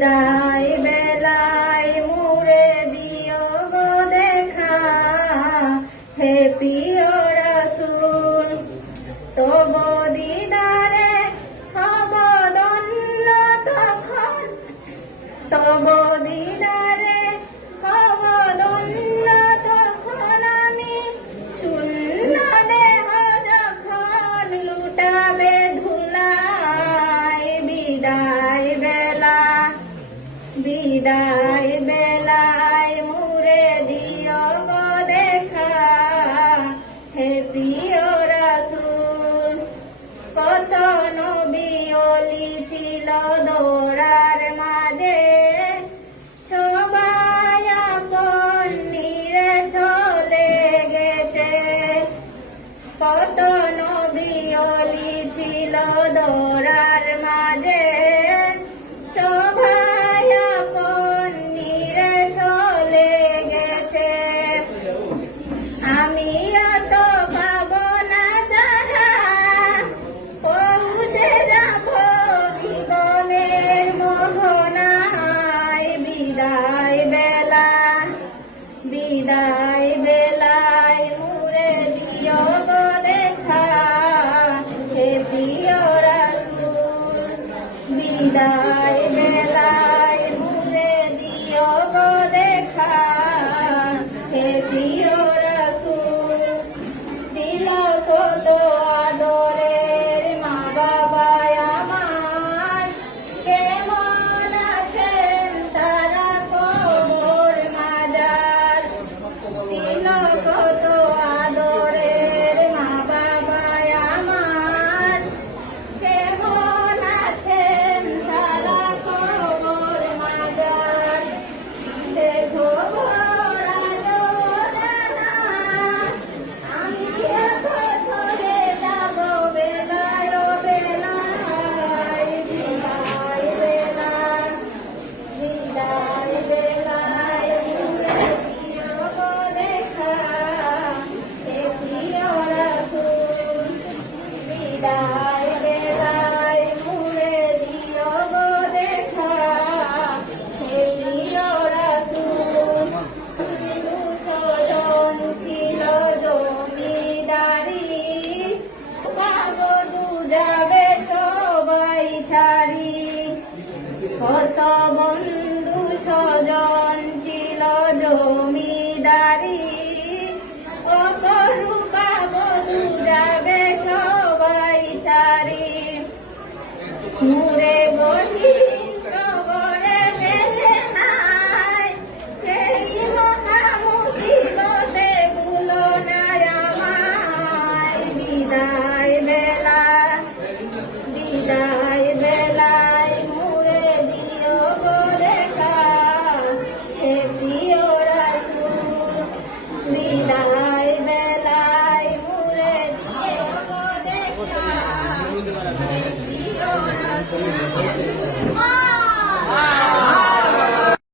বিদায় বেলায় মুরে দিও গো দেখা, হে প্রিয় রাসূল তব দিদারে হব ধন্য তখন, তব দিদারে হব ধন্য তখন আমি শূন্য দেহ যখন লুটাবে ধুলায়। বিদায় বেলা, বিদায় বেলায় মুরে দিও গো দেখা, হে প্রিয় রাসূল কত নবী ওলি ছিল দোরার মাঝে, সবাই আপন নিরে চলে গেছে। কত নবী ওলি ছিল দোরার মাঝে, সবাই আপন নিরে চলে গেছে। আমি এত ভাবনা ছাড়া পৌঁছে যাব জীবনের মোহনায়। বিদায় বেলা, বিদায় বেলায় মুরে দিও গো দেখা, হে প্রিয় রাসূল বিদায় বেলায় মুরে দিও গো দেখা, হে প্রিয় রাসূল দিল কত আদরের মা বাবা আমার, কেমন আছেন তারা কবর মাজার। দিল কত আদরের মা বাবা আমার, কেমন আছেন তারা কবর মাজার। দেখো ভরা যোজনা, আমি এত চলে যাব বেলায় বেলায়। বিদায় বেলা, বিদায় বেলায় মুরে দিও গো দেখা, হে প্রিয় রাসূল বিদায় বেলায় মুরে দিও গো দেখা, হে প্রিয় রাসূল। দুঃসজন ছিল জমিদারি, কাগজ যাবে সবাই ছাড়ি। কত বন্ধু স্বজন ছিল জমিদারি, অপরূপা বধূ যাবে সবাই ছাড়ি।